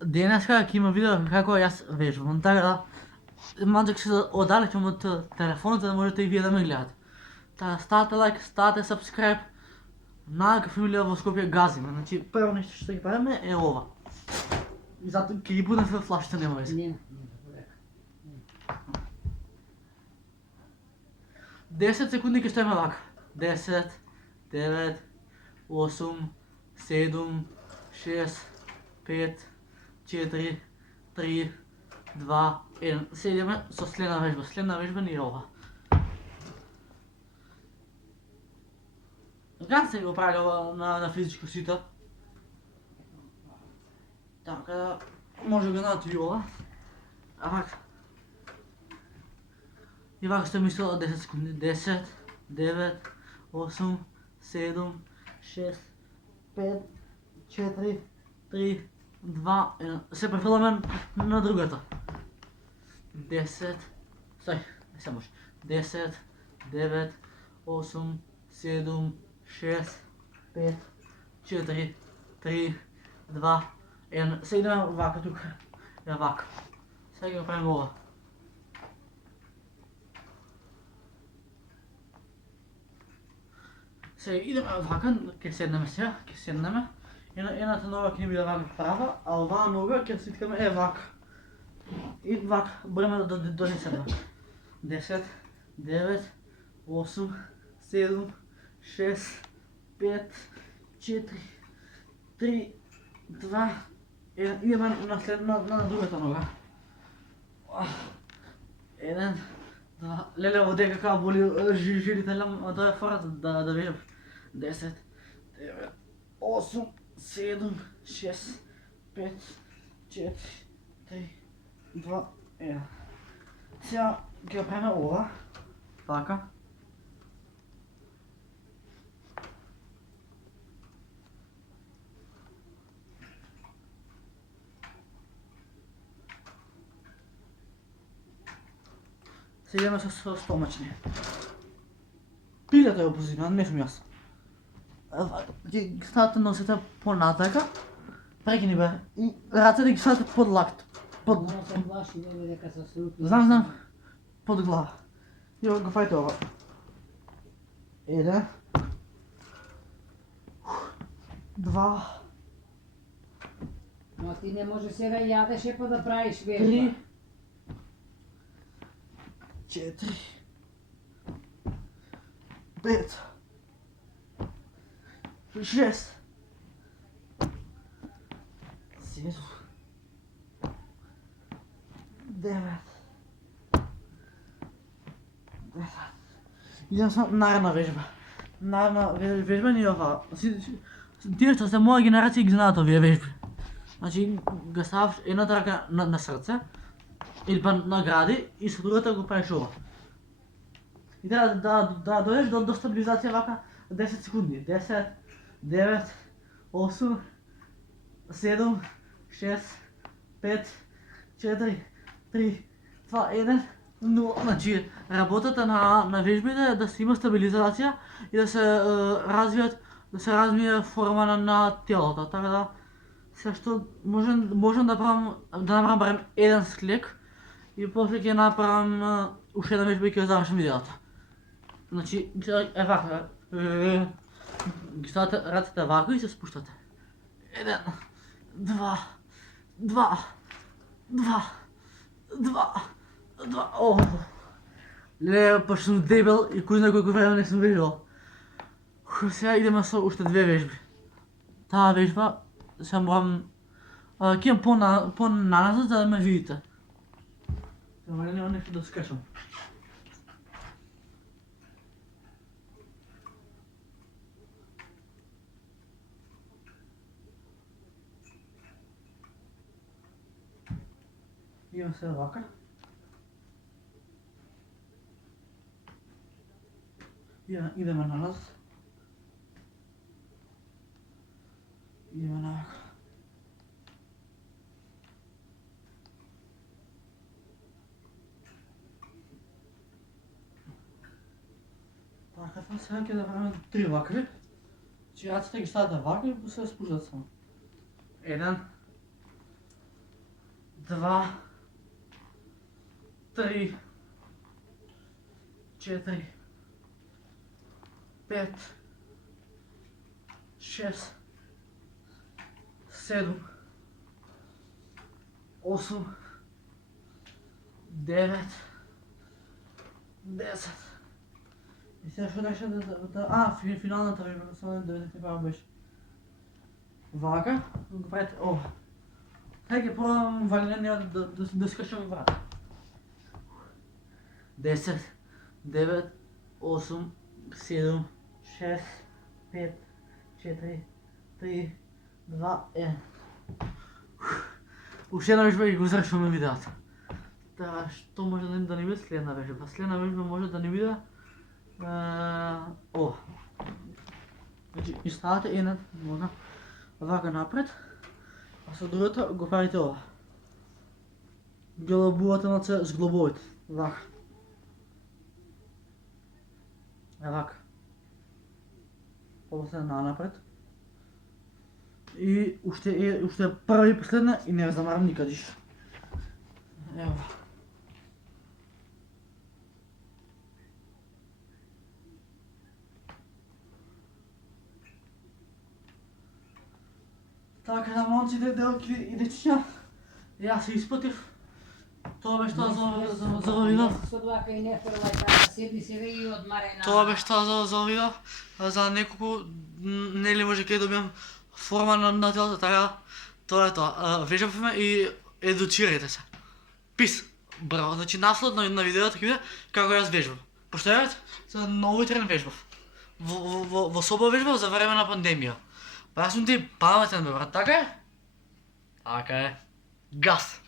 Денеска ќе има видео како јас вежбам, така да мажек се оддалечам од телефонот за да можете и вие да ме гледате. Така ставате лайк, ставате subscribe. Најака фамилија во Скопје газиме, значи прво нешто што ќе правиме е ова. И затоа ќе ги будем во флашите, нема везе. Не. 10 секунди ќе стоиме вака. 10, 9, 8, 7, 6, 5, 4, 3, 2, 1. Седиме со следна вежба. Следна вежба ни е ова. Кога се го прави ова на физичко сито? Така, може да најдете и ова. Амак. И вака сте мислела 10 секунди. 10, 9, 8, 7, 6, 5, 4, 3, 2, 1. Се префрламе на другата. 10, стој, не се може. 10, 9, 8, 7, 6, 5, 4, 3, 2, 1. Се идеме вака тука. Е вака. Сега го правим ова. Сега идеме вака, ќе седнеме сега, ќе седнеме. Едната нога ќе ни биде вака права, а оваа нога ќе свиткаме е вака. И вака, бреме да донесеме вака. 10, 9, 8, 7, 6, 5, 4, 3, 2, 1. Идеме на другата нога. 1, 2, леле, оде кака боли жилите, тоа е фора да видим. 10, 9, 8, 7, 6, 5, 4, 3, 2, 1. Сега ќе го правиме ова. Така. Сега идеме со стомачни. Пилето е опозина, не сум јас. Ги ставате носите понатака, прекини бе, и рацете ги ставате под лакт. Мора се плаши дека се срути. Знам, под глава. И го правите ова. 1, 2, Но ти не може сега јадеш епа да правиш 3, вежба. 4, 5, 6, 7, 9, 10. Идем со наредна вежба. Наредна вежба ни е ова. Тие што се моја генерација ги знаат овие вежби. Значи, го ставаш едната рака на срце, или па на гради, и со другата го правиш ова. И треба да дојдеш до стабилизација вака 10 секунди. 10, 9, 8, 7, 6, 5, 4, 3, 2, 1, 0. Значи, работата на вежбите е да се има стабилизација и да се развие форма на телото. Така да, се што можам да направам барем еден склек и после ќе направам уште една вежба и ќе завршам видеото. Значи, е вака. Ги ставате рацете вака и се спуштате. 1, 2, 2, 2, 2. О! Леле, па што сум дебел и кој знае колку време не сум вежбал. Сега идеме со уште две вежби. Таа вежба се морам ќе имам по-наназад за да ме видите. Ама нема нешто да скачам. Идеме се вака. Идеме назад. Идеме навака. Така, сега ќе да правиме 3 вакви. Че раците ги ставате вака и се спужат само. 1, 2, 3, 4, 5, 6, 7, 8, 9, 10. И сега ще нещо финалната вежба, само да не права беше. Вака, го правите, Хайде, пробвам валение да скачам врата. 10, 9, 8, 7, 6, 5, 4, 3, 2, 1. Още една вежба и го завършваме видеото. Та, що може да не видя следна вежба? Следна вежба може да не видя... Значи, изставате една, може вака напред, а с другата го правите ова. Гълъбувате на с глобовите. Вака. Вака. После напред. И още първа и последна и не замарам никъде. Ево. Така, на момците, делки и дечица. И аз се изпътих. Това беше това за видео. Содлака и не фърла и така, седни се и отмарай на... Това беше това за видео. За неколко, не ли може да добием форма на тялото, така. Това е това. Виждаме ме и едуцирайте се. Пис! Браво! Значи наслед на видеото видя како аз вежбам. Поштеват за много трен вежбав. Во соба вежбав за време на пандемија. Па аз съм ти паметен бе брат, така е? Така е. Газ!